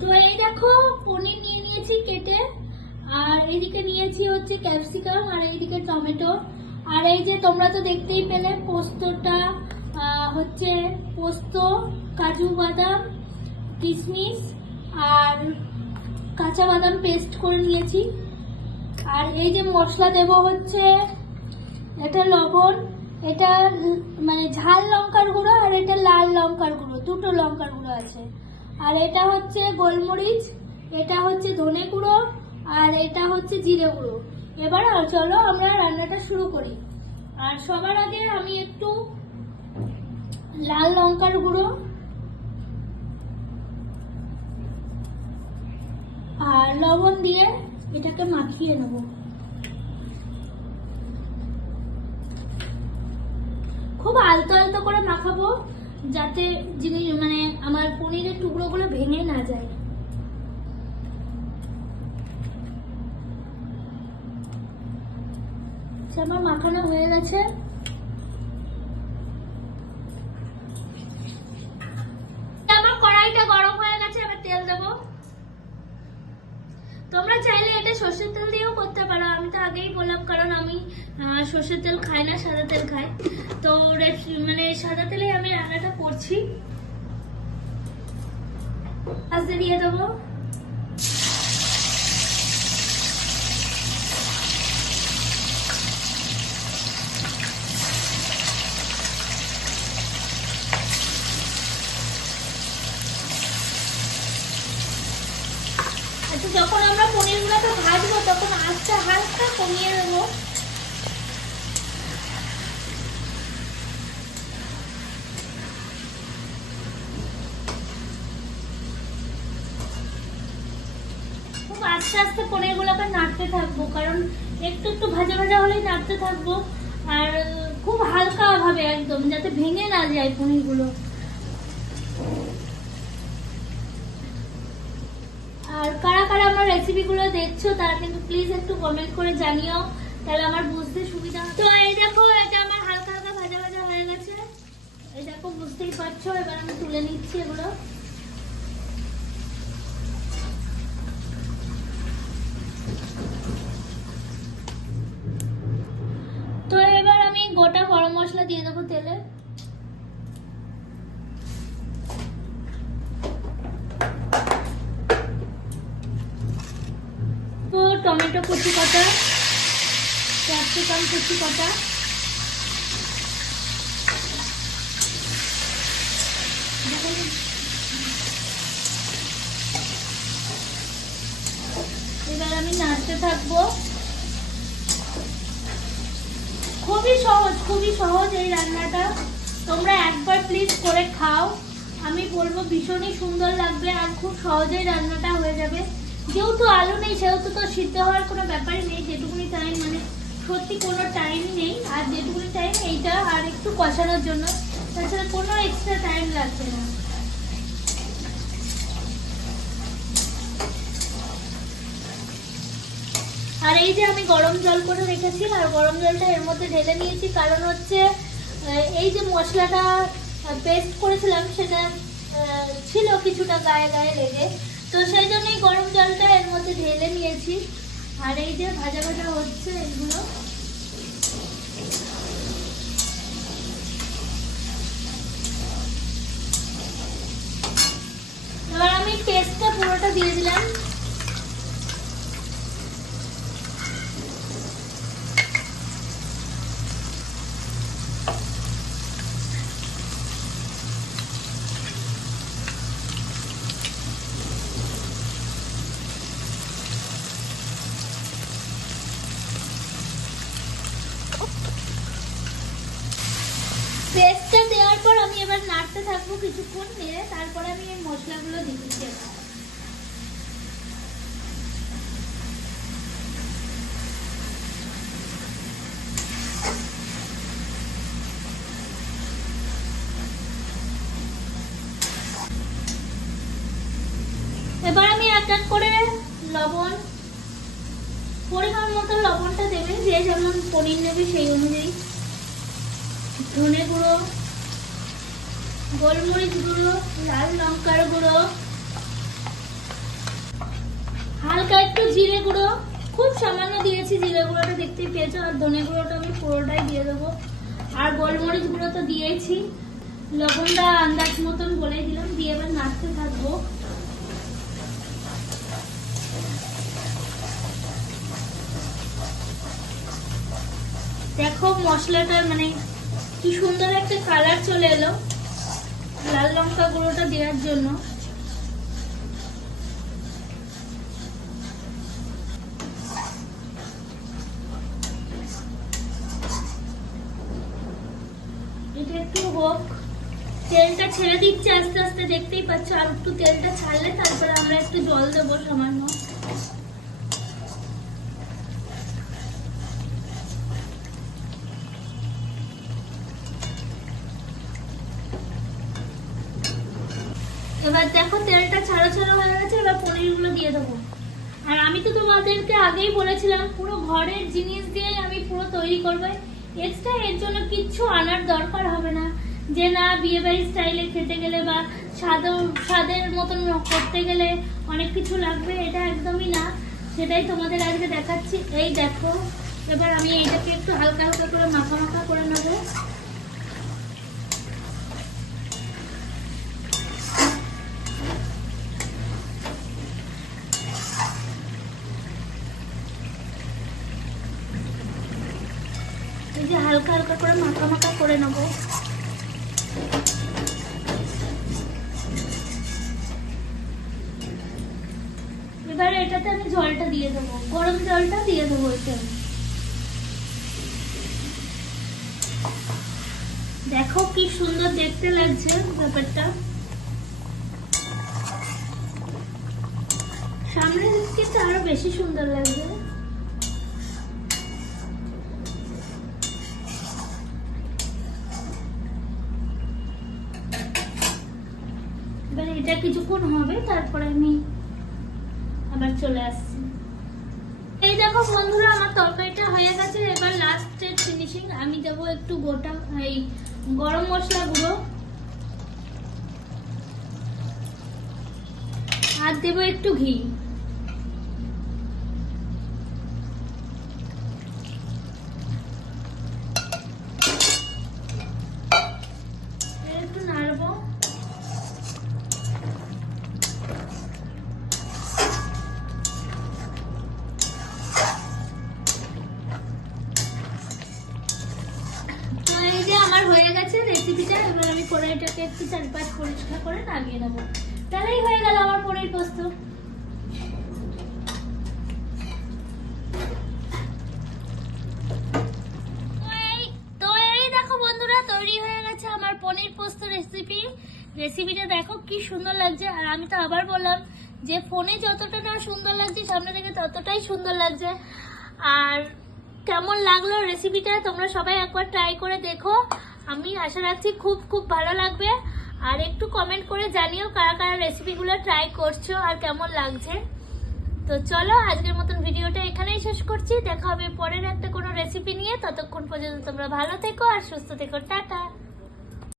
তো এই দেখো পনির নিয়ে নিয়েছি কেটে, আর এইদিকে নিয়েছি হচ্ছে ক্যাপসিকাম, আর এইদিকে টমেটো, আর এই যে তোমরা তো দেখতেই পেলে পোস্তটা হচ্ছে পোস্ত, কাজু বাদাম, কিশমিশ আর কাঁচা বাদাম পেস্ট করে নিয়েছি। আর এই যে মশলা দেব হচ্ছে এটা লবণ, এটা মানে ঝাল লঙ্কার গুঁড়ো, আর এটা লাল লঙ্কার গুঁড়ো, দুটো লঙ্কার গুঁড়ো আছে। আর এটা হচ্ছে গোলমরিচ, এটা হচ্ছে ধনে গুঁড়ো, আর এটা হচ্ছে জিরে গুঁড়ো। এবার চলো আমরা রান্নাটা শুরু করি। আর সবার আগে আমি একটু লাল লঙ্কার গুঁড়ো আর লবণ দিয়ে এটাকে মাখিয়ে নেব। খুব আলতো আলতো করে মাখাবো, যাতে জিনিস মানে আমার পনিরের টুকরোগুলো ভেঙে না যায়। আমার মাখানো হয়ে গেছে। আমার কড়াইটা গরম হয়ে গেছে, এবার তেল দেবো। তোমরা চাইলে এটা সর্ষের তেল দিয়েও করতে পারো, আমি তো আগেই বললাম কারণ আমি সর্ষের তেল খাই না, সাদা তেল খাই। তো মানে সাদা তেলে আমি রান্নাটা করছি। আস্তে দিয়ে দেবো। আচ্ছা, যখন আমরা পনিরগুলোকে ভাজবো তখন আঁচটা হালকা কমিয়ে দেবো। খুব আস্তে আস্তে পনিরগুলোকে নাড়তে থাকবো, কারণ একটু একটু ভাজা ভাজা হলেই নাড়তে থাকবো। আর খুব হালকা ভাবে একদম, যাতে ভেঙে না যায় পনিরগুলো। আর কারা কারা আমার রেসিপিগুলো দেখছো তারা কিন্তু প্লিজ একটু কমেন্ট করে জানিও, তাহলে আমার বুঝতে সুবিধা হবে। তো এই দেখো এটা আমার হালকা হালকা ভাজা ভাজা হয়ে গেছে, এই দেখো বুঝতেই পারছো। এবার আমি তুলে নিচ্ছি এগুলো। তো এবার আমি গোটা গরম মশলা দিয়ে দেবো তেলে। টমেটো কুচি কটা, ক্যাপসিকাম কুচি কটা, এবার আমি নাড়তে থাকবো। খুবই সহজ এই রান্নাটা, তোমরা একবার প্লিজ করে খাও। আমি বলবো ভীষণই সুন্দর লাগবে, আর খুব সহজেই রান্নাটা হয়ে যাবে। যেহেতু আলু নেই সেহেতু তো সিদ্ধ হওয়ার কোনো ব্যাপারই নেই, যেটুকুনি টাইম মানে সত্যি কোনো টাইম নেই। আর যেটুকুনি টাইম এইটা আর একটু কষানোর জন্য, তাছাড়া কোনো এক্সট্রা টাইম লাগছে না। আর এই যে আমি গরম জল করে রেখেছি, আর গরম জলটা এর মধ্যে ঢেলে নিয়েছি, কারণ হচ্ছে এই যে মশলাটা পেস্ট করেছিলাম সেটা ছিল কিছুটা গায়ে গায়ে লেগে, তো সেই জন্যই গরম জলটা এর মধ্যে ঢেলে নিয়েছি। আর এই যে ভাজা ভাজা হচ্ছে এগুলো। এবার আমি পেস্টটা পুরোটা দিয়ে দিলাম। পেস্টটা দেওয়ার পর আমি এবার নাড়তে থাকবো কিছুক্ষণ, নিয়ে তারপরে আমি এই মশলাগুলো দিয়ে দিচ্ছি। এবার আমি এক এক করে লবণ, পরিমাণ মতো লবণটা দেবে, যে যেমন পনির নেবে সেই অনুযায়ী। ধনে গুঁড়ো, গোলমরিচ গুঁড়ো, লাল লঙ্কার গুঁড়ো, হালকা একটু জিরে গুঁড়ো, খুব সামান্য দিয়েছি, জিরে গুঁড়োটা দেখতেই পেয়েছো, আর ধনে গুঁড়োটা আমি পুরোটাই দিয়ে দেবো। আর গোলমরিচ গুঁড়ো তো দিয়েছি, লবণটা আন্দাজ মতন বলে দিলাম, দিয়ে এবার নাড়তে থাকবো। দেখো মশলাটা মানে কি সুন্দর একটা কালার চলে এলো লাল লঙ্কা গুঁড়োটা দেওয়ার জন্য। এটা একটু হোক, তেলটা ছেড়ে দিচ্ছে আস্তে আস্তে, দেখতেই পাচ্ছ। আর একটু তেলটা ছাড়লে তারপরে আমরা একটু জল দেবো সামান্য। এবার দেখো তেলটা ছাড়ো ছাড়ো হয়ে গেছে, এবার পনিরগুলো দিয়ে দেবো। আর আমি তো তোমাদেরকে আগেই বলেছিলাম পুরো ঘরের জিনিস দিয়ে আমি পুরো তৈরি করবো, এক্সট্রা এর জন্য কিচ্ছু আনার দরকার হবে না, যে না বিয়ে বাড়ির স্টাইলে খেতে গেলে বা স্বাদের মতন করতে গেলে অনেক কিছু লাগবে, এটা একদমই না। সেটাই তোমাদের আজকে দেখাচ্ছি। এই দেখো, এবার আমি এইটাকে একটু হালকা হালকা করে মাখা মাখা করে নেবো। এই যে হালকা হালকা করে মাখা মাখা করে নেবো। এবারে এটাতে আমি জলটা দিয়ে দেবো, গরম জলটা দিয়ে দেবো। এটা দেখো কি সুন্দর দেখতে লাগছে ব্যাপারটা, সামনে কিন্তু আরো বেশি সুন্দর লাগবে। এবার এটা কিছুক্ষণ হবে, তারপরে আমি আবার চলে আসছি। এই দেখো বন্ধুরা, আমার তরকারিটা হয়ে গেছে। এবার লাস্টের ফিনিশিং আমি দেবো একটু গোটা এই গরম মশলা গুঁড়ো, আর দেবো একটু ঘি। একটু নাড়বো। আমার হয়ে গেছে রেসিপিটা। এবার আমি কড়াইটাকে একটু চারপাশ পরিষ্কার করে নামিয়ে নেবো, তাহলেই হয়ে গেল আমার পনির পোস্ত। তো এই দেখো বন্ধুরা, তৈরি হয়ে গেছে আমার পনির পোস্ত রেসিপি। রেসিপিটা দেখো কি সুন্দর লাগছে। আর আমি তো আবার বললাম যে ফোনে যতটা না সুন্দর লাগছে, সামনে থেকে ততটাই সুন্দর লাগছে। আর কেমন লাগলো রেসিপিটা তোমরা সবাই একবার ট্রাই করে দেখো, আমি আশা রাখছি খুব খুব ভালো লাগবে। আর একটু কমেন্ট করে জানিও কারা কারা রেসিপিগুলো ট্রাই করছো আর কেমন লাগছে। তো চলো আজকের মতন ভিডিওটা এখানেই শেষ করছি, দেখা হবে পরের একটা কোনো রেসিপি নিয়ে। ততক্ষণ পর্যন্ত তোমরা ভালো থেকো আর সুস্থ থেকো, টাটা।